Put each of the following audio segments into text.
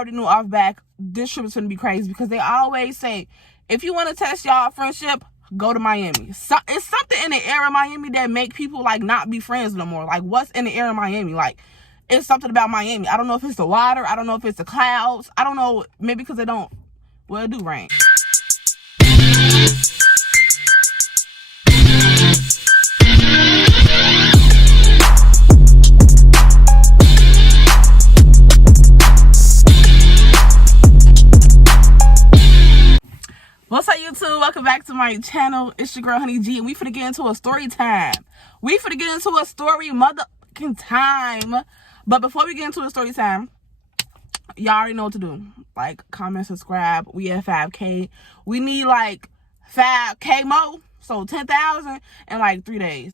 already knew off back this trip is gonna be crazy because they always say, if you want to test y'all friendship, go to Miami. So it's something in the air of Miami that make people like not be friends no more. Like, what's in the air of Miami? Like, it's something about Miami. I don't know if it's the water. I don't know if it's the clouds. I don't know. Maybe because it don't. Well, it do rain. What's up, YouTube? Welcome back to my channel. It's your girl, Honey G, and we finna get into a story time. We finna get into a story motherfucking time. But before we get into a story time, y'all already know what to do. Like, comment, subscribe. We at 5K. We need like 5K more. So 10,000 in like 3 days.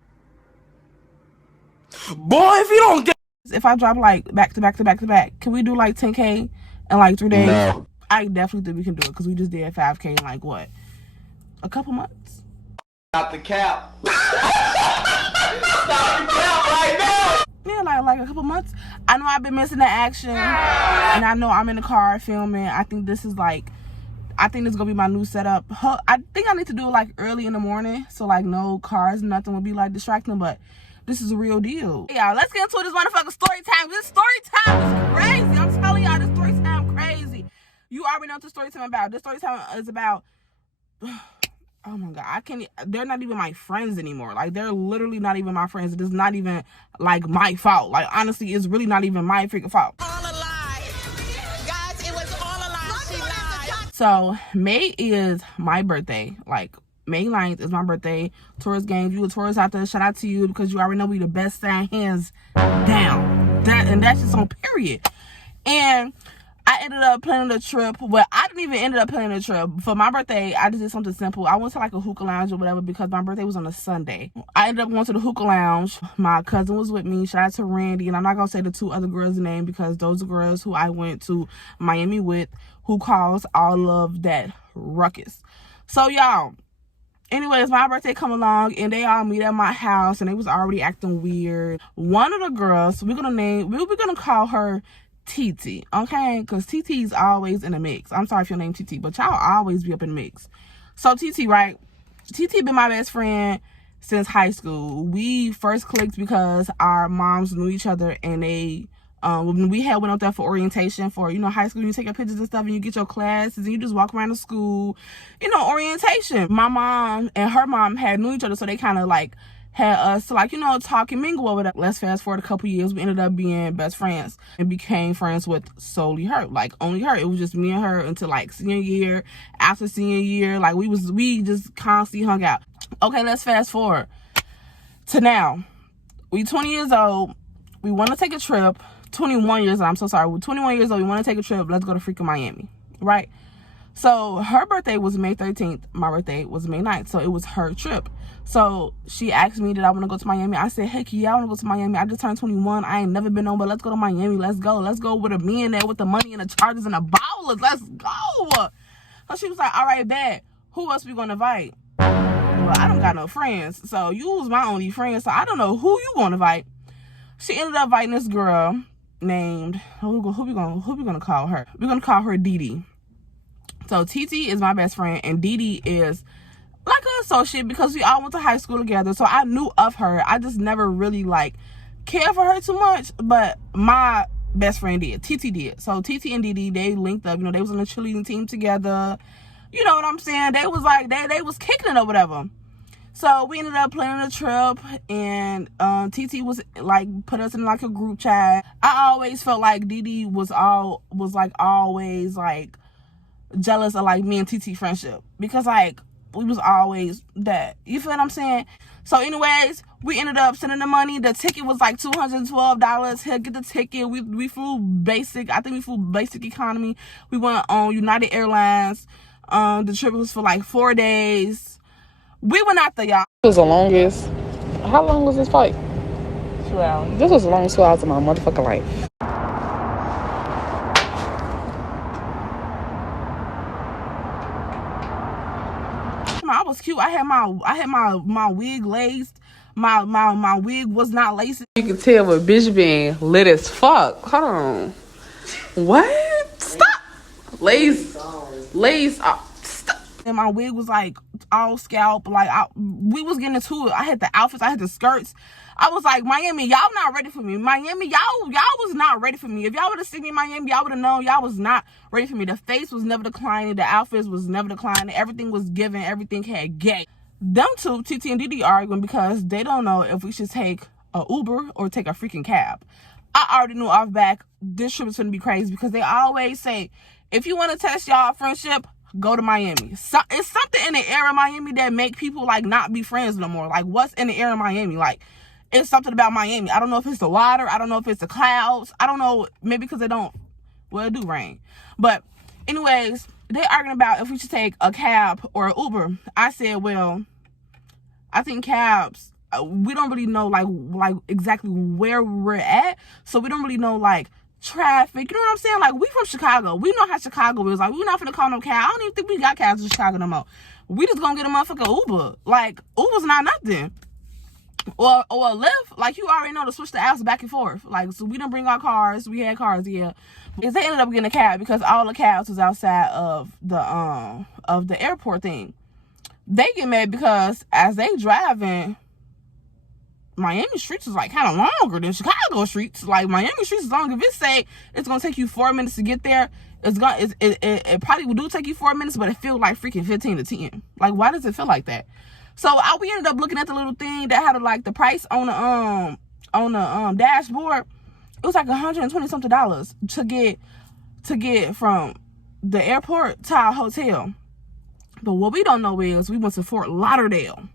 Boy, if you don't get... If I drop like back to back to back to back, can we do like 10K in like 3 days? No. I definitely think we can do it because we just did 5K in like what? A couple months? Stop the cap. Stop the cap right now. Yeah, like a couple months. I know I've been missing the action, and I know I'm in the car filming. I think this is gonna be my new setup. I think I need to do it like early in the morning, so like no cars, nothing will be like distracting. But this is a real deal. Yeah, let's get into this motherfucking story time. This story time is crazy. I'm telling y'all, this story time crazy. You already know what the story time about. This story time is about. Oh my God, they're not even my friends anymore. Like, they're literally not even my friends. It is not even like my fault. Like, honestly, it's really not even my freaking fault. All a lie. Guys, it was all a lie. She lied. So May is my birthday. Like, May 9th is my birthday. Taurus gang, you a Taurus out there, shout out to you because you already know we the best sign, hands down. That's just on period. And I ended up planning a trip. Well, I didn't even end up planning a trip. For my birthday, I just did something simple. I went to like a hookah lounge or whatever because my birthday was on a Sunday. I ended up going to the hookah lounge. My cousin was with me. Shout out to Randy. And I'm not going to say the two other girls' name because those are girls who I went to Miami with who caused all of that ruckus. So, y'all, anyways, my birthday come along and they all meet at my house and they was already acting weird. One of the girls, we're gonna call her TT, okay? Because TT's always in the mix. I'm sorry if your name TT, but y'all always be up in the mix. So TT, right? TT been my best friend since high school. We first clicked because our moms knew each other, and they when we went up there for orientation for, you know, high school, you take your pictures and stuff and you get your classes and you just walk around the school, you know, orientation. My mom and her mom had knew each other, so they kind of like had us to, like, you know, talk and mingle over that. Let's fast forward a couple years. We ended up being best friends and became friends with solely her, like only her. It was just me and her until like senior year. After senior year, like we just constantly hung out. Okay, let's fast forward to now. We 20 years old. We want to take a trip. 21 years old. I'm so sorry. We're 21 years old. We want to take a trip. Let's go to freaking Miami, right? So her birthday was May 13th. My birthday was May 9th. So it was her trip. So she asked me, did I want to go to Miami? I said, heck yeah, I want to go to Miami. I just turned 21. I ain't never been on, but let's go to Miami. Let's go. Let's go with a man there with the money and the charges and the ballers. Let's go. So she was like, all right, bet. Who else we going to invite? Well, I don't got no friends. So you was my only friend. So I don't know who you going to invite. She ended up inviting this girl named, who we gonna call her? We're going to call her Dee Dee. So TT is my best friend and Dee Dee is like an associate because we all went to high school together. So I knew of her. I just never really like cared for her too much. But my best friend did. TT did. So TT and Dee Dee, they linked up. You know, they was on a cheerleading team together. You know what I'm saying? They was like, they was kicking it or whatever. So we ended up planning a trip, and TT was like put us in like a group chat. I always felt like Dee Dee was always like jealous of like me and TT friendship because like we was always that. You feel what I'm saying? So anyways, we ended up sending the money. The ticket was like $212. He'll get the ticket. We flew basic. I think we flew basic economy. We went on United Airlines. The trip was for like 4 days. We went out there, y'all. This was the longest. How long was this flight? 2 hours. This was the longest 2 hours of my motherfucking life. I was cute. I had my wig laced. My wig was not laced. You can tell what bitch being lit as fuck. Hold on. What? Stop. Lace. And my wig was like all scalp. Like we was getting into it. I had the outfits. I had the skirts. I was like, Miami, y'all not ready for me. Miami, y'all was not ready for me. If y'all would have seen me in Miami, y'all would have known y'all was not ready for me. The face was never declining. The outfits was never declining. Everything was given. Everything had gay. Them two, TT and DD, arguing because they don't know if we should take a Uber or take a freaking cab. I already knew off back this trip was going to be crazy because they always say, if you want to test y'all friendship, go to Miami. So it's something in the air of Miami that make people like not be friends no more. Like, what's in the air of Miami? Like, it's something about Miami. I don't know if it's the water. I don't know if it's the clouds. I don't know. Maybe because it do rain. But anyways, they arguing about if we should take a cab or an Uber. I said, well, I think cabs, we don't really know like exactly where we're at. So we don't really know like traffic. You know what I'm saying? Like, we from Chicago. We know how Chicago is. Like, we're not finna call no cab. I don't even think we got cabs in Chicago no more. We just gonna get a motherfucking Uber. Like, Uber's not nothing. Or a Lyft, like you already know to switch the apps back and forth. Like, so we didn't bring our cars. We had cars, yeah. Because they ended up getting a cab because all the cabs was outside of the airport thing. They get mad because as they driving, Miami streets is like kind of longer than Chicago streets. Like, Miami streets is long. If it say it's gonna take you 4 minutes to get there, it probably will take you 4 minutes, but it feels like freaking 15 to 10. Like, why does it feel like that? So we ended up looking at the little thing that had like the price on the dashboard. It was like $120 something to get from the airport to our hotel. But what we don't know is we went to Fort Lauderdale.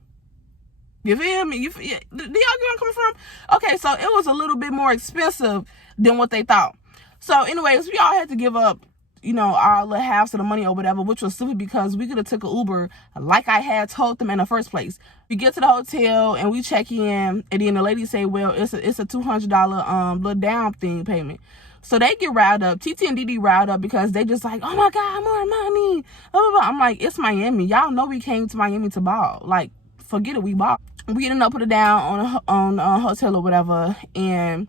You feel me? Do y'all get where I'm coming from? Okay, so it was a little bit more expensive than what they thought. So anyways, we all had to give up, you know, our little halves of the money or whatever, which was stupid because we could have took an Uber like I had told them in the first place. We get to the hotel and we check in, and then the lady say, well, it's a $200 little down thing payment. So they get riled up. TT and DD riled up because they just like, oh my God, more money. Blah, blah, blah. I'm like, it's Miami. Y'all know we came to Miami to ball. Like, forget it, we ball. We ended up putting it down on a hotel or whatever, and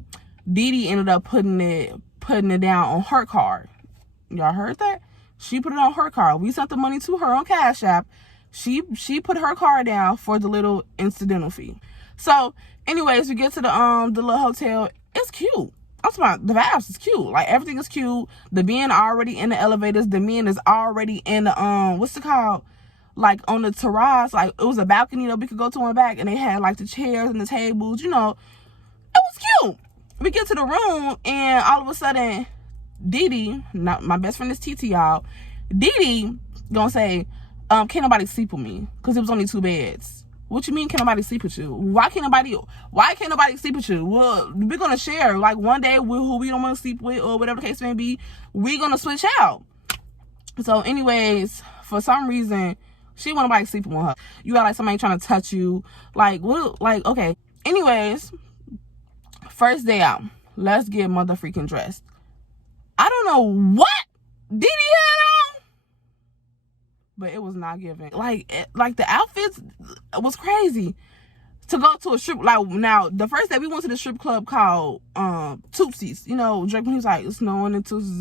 DD ended up putting it down on her card. Y'all heard that? She put it on her card. We sent the money to her on Cash App. She put her card down for the little incidental fee. So anyways, we get to the little hotel. It's cute. I'm talking about the vibes is cute. Like, everything is cute. The men are already in the elevators. The men is already in the what's it called? Like, on the terrace. Like, it was a balcony that we could go to in the back, and they had like the chairs and the tables. You know, it was cute. We get to the room, and all of a sudden, Didi, not my best friend is TT, y'all. Didi gonna say, can't nobody sleep with me because it was only 2 beds. What you mean can't nobody sleep with you? Why can't nobody sleep with you? Well, we're gonna share. Like, one day who we don't want to sleep with or whatever the case may be, we're gonna switch out. So anyways, for some reason, she want nobody sleeping with her. You got like somebody trying to touch you. Like, what? Like, okay. Anyways, first day out, let's get motherfucking dressed. I don't know what Didi had on, but it was not giving. Like the outfits was crazy. To go to a strip, like, now the first day we went to the strip club called Tootsie's. You know, Drake, when he was like, it's snowing in Tootsie's,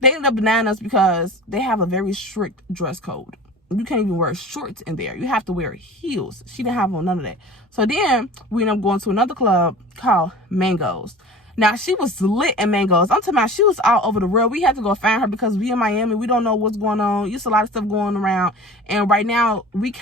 they ended up denying us because they have a very strict dress code. You can't even wear shorts in there. You have to wear heels. She didn't have on none of that. So then we ended up going to another club called Mangoes. Now, she was lit in Mangoes. I'm talking about she was all over the world. We had to go find her because we in Miami. We don't know what's going on. There's a lot of stuff going around. And right now, we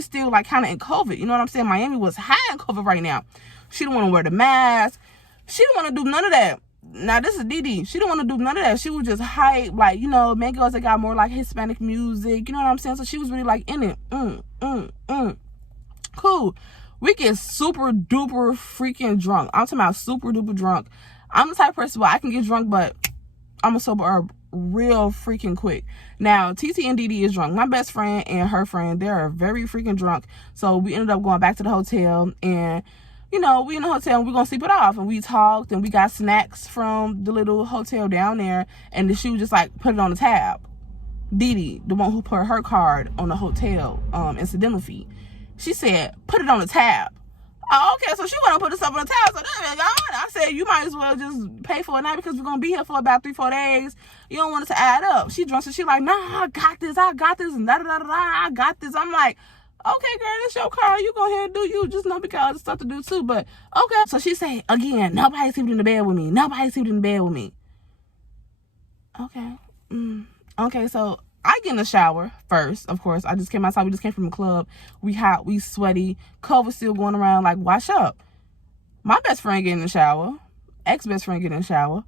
still like kind of in COVID. You know what I'm saying? Miami was high in COVID right now. She didn't want to wear the mask. She didn't want to do none of that. Now, this is Didi. She didn't want to do none of that. She was just hype. Like, you know, Mangoes, they got more like Hispanic music. You know what I'm saying? So she was really like in it. Cool. We get super duper freaking drunk. I'm talking about super duper drunk. I'm the type of person where I can get drunk, but I'm a sober herb real freaking quick. Now, TT and DD is drunk. My best friend and her friend, they're very freaking drunk. So we ended up going back to the hotel, and you know, we in the hotel and we're gonna sleep it off. And we talked and we got snacks from the little hotel down there, and she was just like, put it on the tab. Didi, the one who put her card on the hotel incidental fee, she said, put it on the tab. Oh, okay, so she want to put herself on the towel. So I said, you might as well just pay for it now because we're going to be here for about 3-4 days. You don't want it to add up. She drunk, so she like, nah, I got this, and da-da-da-da-da, I got this. I'm like, okay, girl, it's your car. You go ahead and do you. Just know because there's stuff to do too, but okay. So she say, again, nobody sleeping in the bed with me. Nobody sleeping in the bed with me. Okay. Okay, so I get in the shower first, of course. I just came outside. We just came from the club. We hot, we sweaty. COVID still going around, like, wash up. My best friend get in the shower. Ex-best friend get in the shower.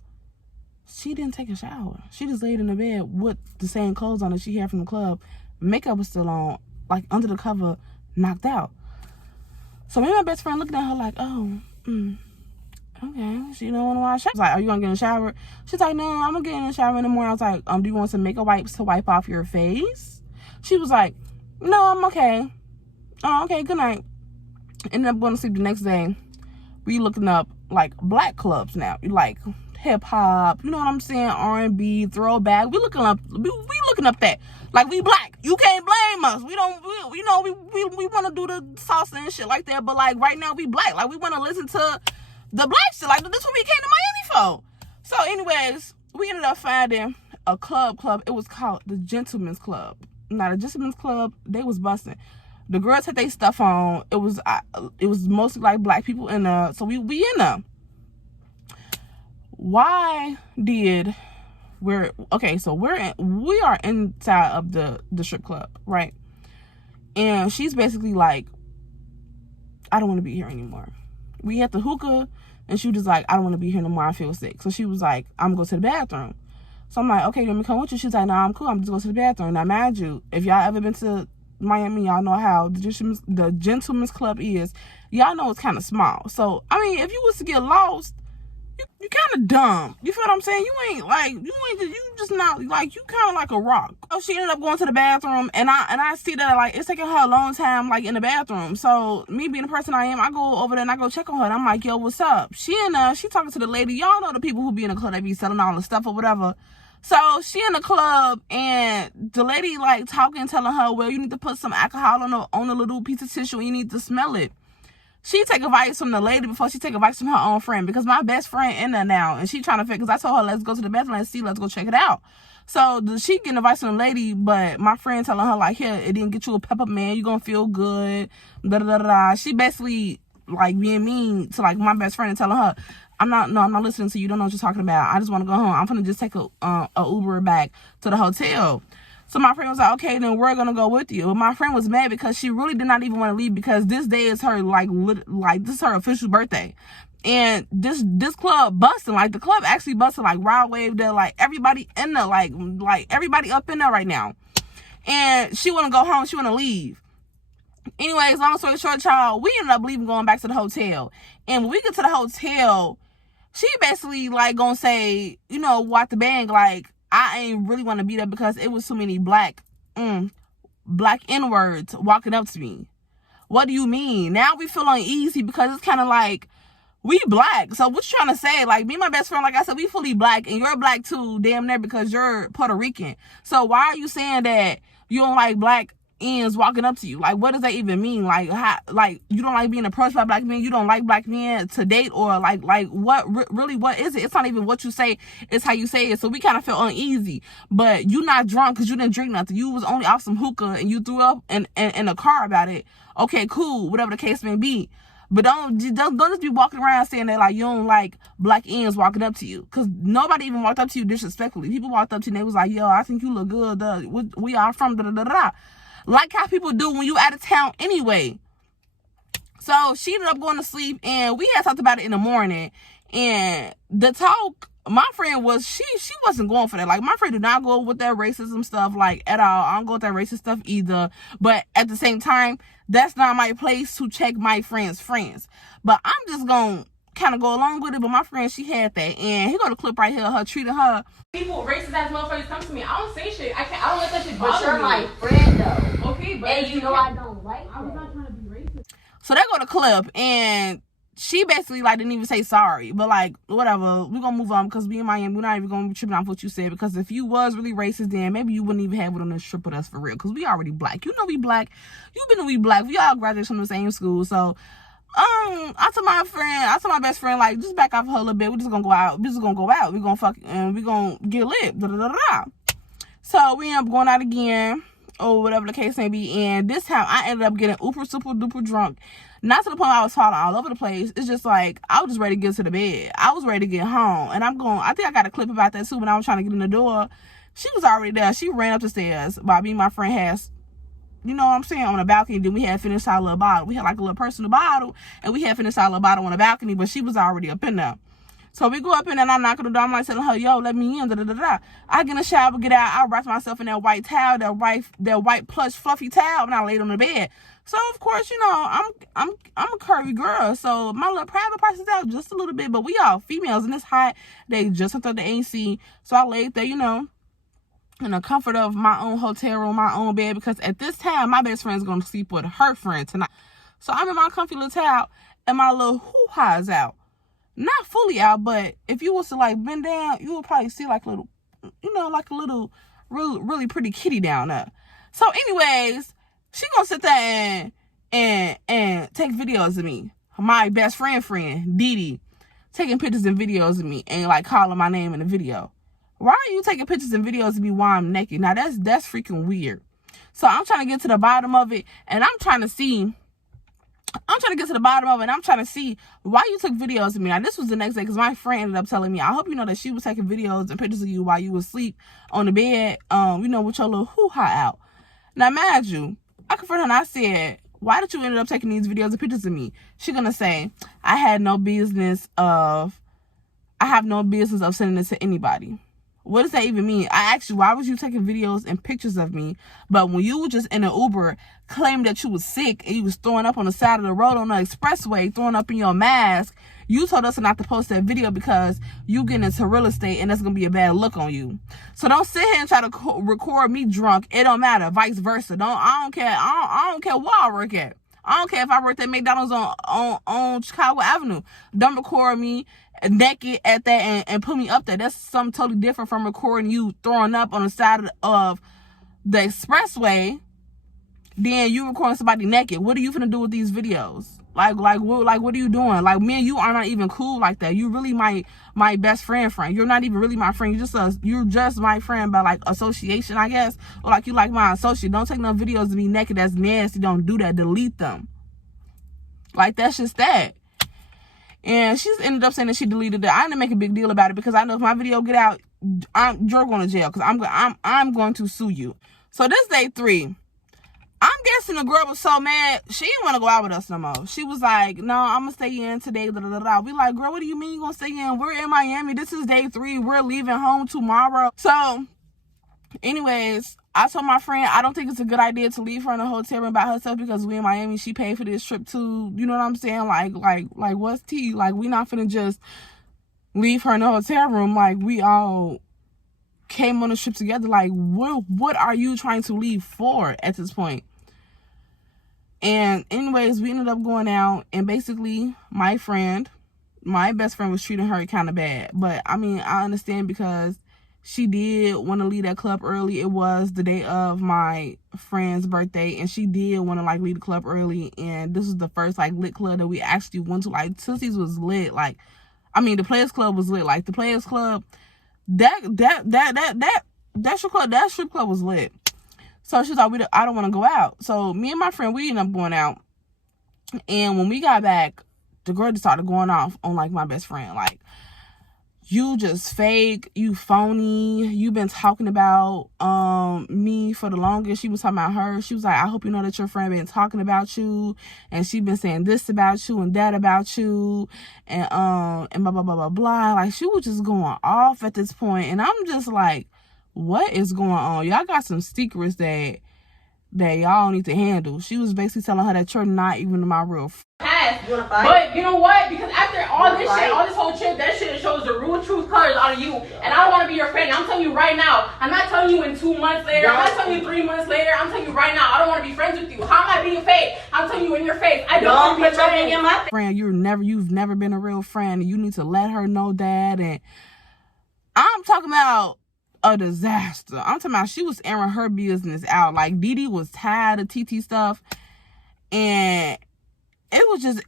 She didn't take a shower. She just laid in the bed with the same clothes on that she had from the club. Makeup was still on, like, under the cover, knocked out. So me and my best friend looking at her like, oh, okay, she don't want to wash up. I was like, are you gonna get in the shower? She's like, no, I'm gonna get in the shower in the morning. I was like, do you want some makeup wipes to wipe off your face? She was like, no, I'm okay. Oh, okay, good night. Ended up going to sleep the next day. We looking up like black clubs now, like hip hop, you know what I'm saying? R&B, throwback. We looking up that. Like, we black. You can't blame us. We want to do the salsa and shit like that. But like right now we black. Like, we want to listen to the black shit. Like, this is what we came to Miami for. So anyways, we ended up finding a club. It was called the Gentleman's Club. Now, the Gentleman's Club, they was busting. The girls had their stuff on. It was mostly like black people in there. So we in there. We are inside of the strip club, right? And she's basically like, I don't want to be here anymore. We had the hookah, and she was just like, I don't want to be here no more. I feel sick. So she was like, I'm going to go to the bathroom. So I'm like, okay, let me come with you. She's like, nah, I'm cool. I'm just going to the bathroom. Now, mind you, if y'all ever been to Miami, y'all know how the Gentleman's Club is. Y'all know it's kind of small. So, I mean, if you was to get lost, you kind of dumb. You feel what I'm saying? You just not, like, you kind of like a rock. So she ended up going to the bathroom, and I see that, like, it's taking her a long time, like, in the bathroom. So me being the person I am, I go over there and I go check on her, and I'm like, yo, what's up? She talking to the lady. Y'all know the people who be in the club, they be selling all the stuff or whatever. So she in the club, and the lady, like, talking, telling her, well, you need to put some alcohol on a little piece of tissue, and you need to smell it. She take advice from the lady before she take advice from her own friend, because my best friend in there now, and she trying to figure, because I told her, let's go to the bathroom, let's go check it out. So she getting advice from the lady, but my friend telling her, like, here, it didn't get you a peppermint, you gonna feel good, da-da-da-da. She basically, like, being mean to, like, my best friend and telling her, I'm not listening to you, don't know what you're talking about. I just want to go home. I'm gonna just take a Uber back to the hotel. So my friend was like, okay, then we're going to go with you. But my friend was mad because she really did not even want to leave, because this day is her, like this is her official birthday. And this club busting, like, the club actually busting, like, Rod Wave there, like, everybody in there, like everybody up in there right now. And she want to go home. She want to leave. Anyways, long story short, child, we ended up leaving, going back to the hotel. And when we get to the hotel, she basically, like, gonna say, you know, what the bang, like, I ain't really want to be there because it was so many black N-words walking up to me. What do you mean? Now we feel uneasy because it's kind of like, we black. So what you trying to say? Like, me and my best friend, like I said, we fully black, and you're black too, damn near, because you're Puerto Rican. So why are you saying that you don't like black ends walking up to you? Like, what does that even mean? Like, how, like, you don't like being approached by black men? You don't like black men to date? Or like what really, what is it? It's not even what you say, it's how you say it. So we kind of feel uneasy. But you not drunk because you didn't drink nothing. You was only off some hookah and you threw up in a car about it. Okay, cool, whatever the case may be. But don't just be walking around saying that, like, you don't like black ends walking up to you. Because nobody even walked up to you disrespectfully. People walked up to you and they was like, yo, I think you look good. We are from da-da-da-da. Like how people do when you out of town anyway. So she ended up going to sleep, and we had talked about it in the morning. And the talk, my friend was, she wasn't going for that. Like, my friend did not go with that racism stuff, like, at all. I don't go with that racist stuff either. But at the same time, that's not my place to check my friend's friends. But I'm just going to kind of go along with it. But my friend, she had that. And he got a clip right here, her treating her. People, racist ass motherfuckers come to me. I don't say shit. I don't let that shit bother me. But you're my friend, though. Okay, but and you know I don't like that. I was not trying to be racist. So they go to clip, and she basically, like, didn't even say sorry. But, like, whatever. We're going to move on, because we in Miami, we're not even going to be tripping off what you said. Because if you was really racist, then maybe you wouldn't even have it on this trip with us for real. Because we already black. You know we black. You been we black. We all graduated from the same school. So I told my best friend, like, just back off her a little bit. We're just gonna go out. We're gonna fuck and we're gonna get lit. Da, da, da, da. So we end up going out again, or whatever the case may be. And this time I ended up getting super duper drunk. Not to the point where I was falling all over the place. It's just like I was just ready to get to the bed. I was ready to get home. And I think I got a clip about that too. When I was trying to get in the door, she was already there. She ran up the stairs while me and my friend has, you know what I'm saying, on the balcony. Then we had finished our little bottle. We had like a little personal bottle, and we had finished our little bottle on the balcony, but she was already up in there. So we go up in there, and I'm knocking the door. I'm like telling her, yo, let me in, da da da da. I get in the shower, get out. I wrap myself in that white towel, that white plush fluffy towel, and I laid on the bed. So of course, you know, I'm a curvy girl, so my little private part is out just a little bit. But we all females, and it's hot. They just hooked up the AC, so I laid there, you know, in the comfort of my own hotel room, my own bed, because at this time, my best friend's going to sleep with her friend tonight. So I'm in my comfy little towel, and my little hoo-ha is out. Not fully out, but if you was to, like, bend down, you would probably see, like, a little, you know, like a little really pretty kitty down there. So anyways, she going to sit there and take videos of me. My best friend, Dee, taking pictures and videos of me and, like, calling my name in the video. Why are you taking pictures and videos of me while I'm naked? Now, that's freaking weird. So I'm trying to get to the bottom of it, and I'm trying to get to the bottom of it, and I'm trying to see why you took videos of me. Now, this was the next day, because my friend ended up telling me, I hope you know that she was taking videos and pictures of you while you was asleep on the bed, you know, with your little hoo-ha out. Now, mind you, I confronted her and I said, why did you end up taking these videos and pictures of me? She gonna say, I have no business of sending this to anybody. What does that even mean? I asked you, why was you taking videos and pictures of me? But when you were just in an Uber claiming that you was sick and you was throwing up on the side of the road on the expressway, throwing up in your mask, you told us not to post that video because you getting into real estate and that's going to be a bad look on you. So don't sit here and try to record me drunk. It don't matter. Vice versa. I don't care. I don't care where I work at. I don't care if I worked at McDonald's on Chicago Avenue. Don't record me naked at that and put me up there. That's something totally different from recording you throwing up on the side of the expressway. Then you recording somebody naked. What are you finna do with these videos? Like what are you doing? Like, me and you are not even cool like that. You really my best friend. You're not even really my friend. You're just my friend by, like, association, I guess. Or like you like my associate. Don't take no videos of me naked. That's nasty. Don't do that. Delete them. Like, that's just that. And she ended up saying that she deleted it. I didn't make a big deal about it because I know if my video get out, you're going to jail because I'm going to sue you. So this day 3. I'm guessing the girl was so mad, she didn't want to go out with us no more. She was like, no, I'm going to stay in today. Da, da, da, da. We like, girl, what do you mean you going to stay in? We're in Miami. This is day 3. We're leaving home tomorrow. So, anyways, I told my friend, I don't think it's a good idea to leave her in a hotel room by herself because we in Miami. She paid for this trip too. You know what I'm saying? Like what's tea? Like, we not finna just leave her in a hotel room. Like, we all came on the trip together. Like, what are you trying to leave for at this point? And anyways, we ended up going out, and basically my best friend was treating her kind of bad. But I mean, I understand because she did want to leave that club early. It was the day of my friend's birthday, and she did want to, like, leave the club early. And this was the first, like, lit club that we actually went to. Like, Tootsie's was lit. Like, I mean, the Players Club was lit. Like, the Players Club, that strip club was lit. So she's like, I don't want to go out. So me and my friend, we ended up going out. And when we got back, the girl just started going off on, like, my best friend. Like, you just fake, you phony, you been talking about me for the longest. She was talking about her. She was like, I hope you know that your friend been talking about you, and she been saying this about you and that about you, and blah blah blah blah blah. Like, she was just going off at this point, and I'm just like, what is going on? Y'all got some secrets that y'all need to handle. She was basically telling her that you're not even my real friend. You wanna fight? But you know what? Because after all this shit, all this whole trip, that shit shows the real truth colors out of you. And I don't want to be your friend. I'm telling you right now. I'm not telling you in 2 months later. I'm not telling you 3 months later. I'm telling you right now. I don't want to be friends with you. How am I being fake? I'm telling you in your face. I don't want to be your friend. In my friend, you've never been a real friend, and you need to let her know that. And I'm talking about a disaster. I'm talking about she was airing her business out. Like, Dee was tired of TT stuff, and it was just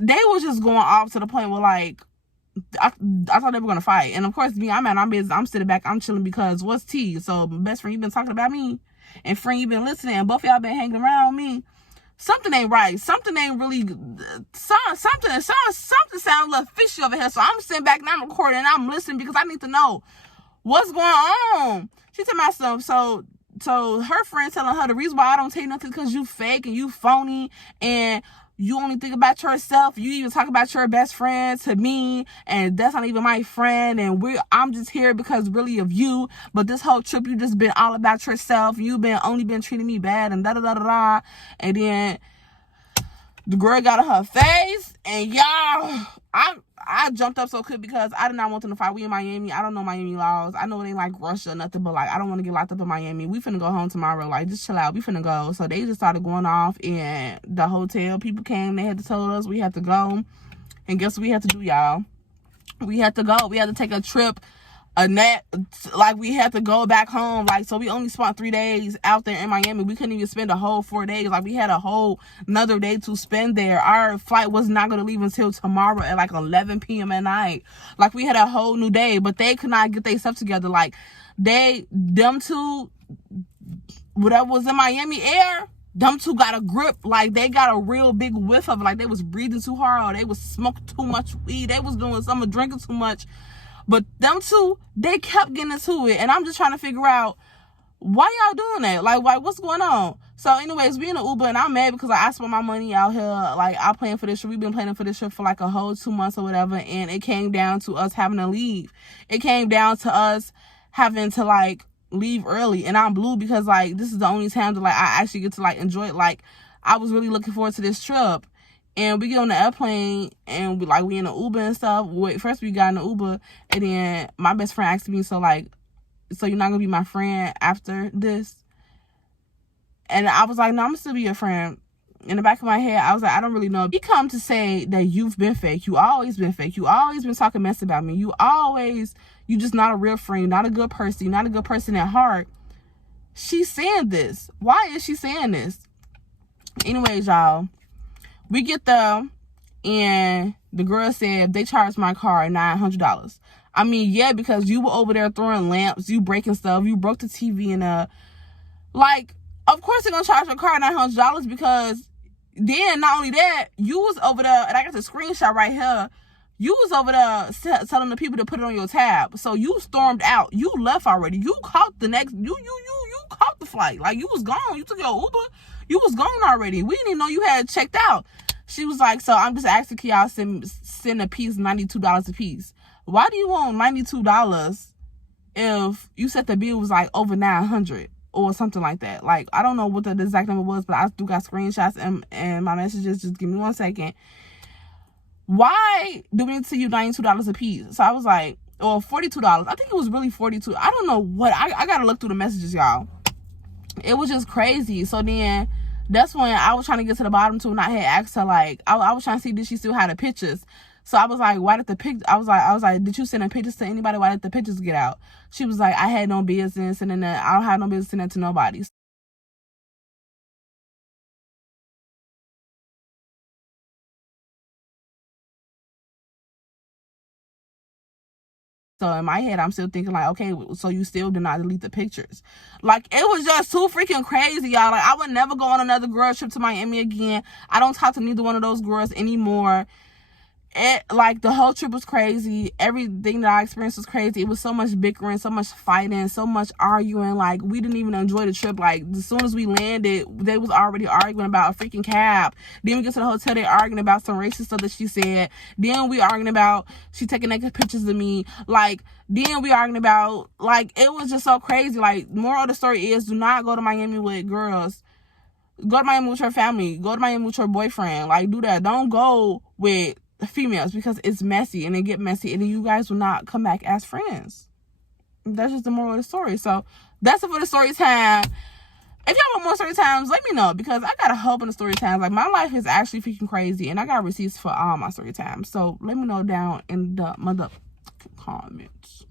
they was just going off to the point where like I thought they were gonna fight. And of course me, I'm sitting back, I'm chilling because what's tea? So best friend, you been talking about me, and friend, you been listening, and both of y'all been hanging around me. Something ain't right. Something ain't really something sounds a little fishy over here. So I'm sitting back and I'm recording and I'm listening because I need to know what's going on. She told myself, so her friend telling her the reason why I don't tell you nothing because you fake and you phony and you only think about yourself. You even talk about your best friend to me, and that's not even my friend. And I'm just here because really of you. But this whole trip, you just been all about yourself. You've only been treating me bad and da da da da da. And then the girl got on her face, and y'all, I jumped up so quick because I did not want them to fight. We in Miami. I don't know Miami laws. I know it ain't like Russia or nothing, but like I don't want to get locked up in Miami. We finna go home tomorrow. Like just chill out. We finna go. So they just started going off in the hotel. People came. They had to tell us we had to go. And guess what we had to do, y'all? We had to go. We had to take a trip. Like we had to go back home. Like, so we only spent 3 days out there in Miami. We couldn't even spend a whole 4 days. Like we had a whole another day to spend there. Our flight was not going to leave until tomorrow at like 11 p.m. at night. Like we had a whole new day, but they could not get their stuff together. Like them two, whatever was in Miami air, them two got a grip. Like they got a real big whiff of it. Like they was breathing too hard, or they was smoking too much weed, they was doing something, drinking too much. But them two, they kept getting into it. And I'm just trying to figure out, why y'all doing that? Like, what's going on? So anyways, we in the Uber, and I'm mad because I spent my money out here. Like, I planned for this trip. We've been planning for this trip for like a whole 2 months or whatever. And it came down to us having to leave. It came down to us having to like leave early. And I'm blue because like, this is the only time that like I actually get to like enjoy it. Like, I was really looking forward to this trip. And we get on the airplane, and we in the Uber and stuff. First we got in the Uber, and then my best friend asked me, so you're not gonna be my friend after this? And I was like, no, I'm gonna still be your friend. In the back of my head, I was like, I don't really know. He come to say that you've been fake. You always been fake. You always been talking mess about me. You just not a real friend. You're not a good person. You're not a good person at heart. She's saying this. Why is she saying this? Anyways, y'all. We get there, and the girl said they charged my car $900. I mean, yeah, because you were over there throwing lamps, you breaking stuff, you broke the TV, and like, of course they're gonna charge your car $900 because then not only that, you was over there, and I got the screenshot right here. You was over there telling the people to put it on your tab. So you stormed out. You left already. You caught the next. You caught the flight. Like you was gone. You took your Uber. You was gone already. We didn't even know you had checked out. She was like, so I'm just asking, can y'all send a piece $92 a piece? Why do you want $92 if you said the bill was like over $900 or something like that? Like, I don't know what the exact number was, but I do got screenshots and my messages. Just give me 1 second. Why do we need to send you $92 a piece? So I was like, or $42. I think it was really $42. I don't know what. I gotta look through the messages, y'all. It was just crazy. So then that's when I was trying to get to the bottom too, and I had asked her, like, I was trying to see, did she still have the pictures? So I was like, why did the picture? I was like, did you send the pictures to anybody? Why did the pictures get out? She was like, I had no business, and then I don't have no business sending it to nobody. So in my head, I'm still thinking like, okay, so you still did not delete the pictures. Like, it was just too freaking crazy, y'all. Like, I would never go on another girl trip to Miami again. I don't talk to neither one of those girls anymore. Like, the whole trip was crazy. Everything that I experienced was crazy. It was so much bickering, so much fighting, so much arguing. Like, we didn't even enjoy the trip. Like, as soon as we landed, they was already arguing about a freaking cab. Then we get to the hotel, they arguing about some racist stuff that she said. Then we arguing about she taking naked pictures of me. Like, then we arguing about, like, it was just so crazy. Like, moral of the story is, do not go to Miami with girls. Go to Miami with your family. Go to Miami with your boyfriend. Like, do that. Don't go with females because it's messy, and it get messy, and then you guys will not come back as friends. That's just the moral of the story. So that's it for the story time. If y'all want more story times, let me know, because I got a whole bunch of story times. Like, my life is actually freaking crazy, and I got receipts for all my story times. So let me know down in the mother comments.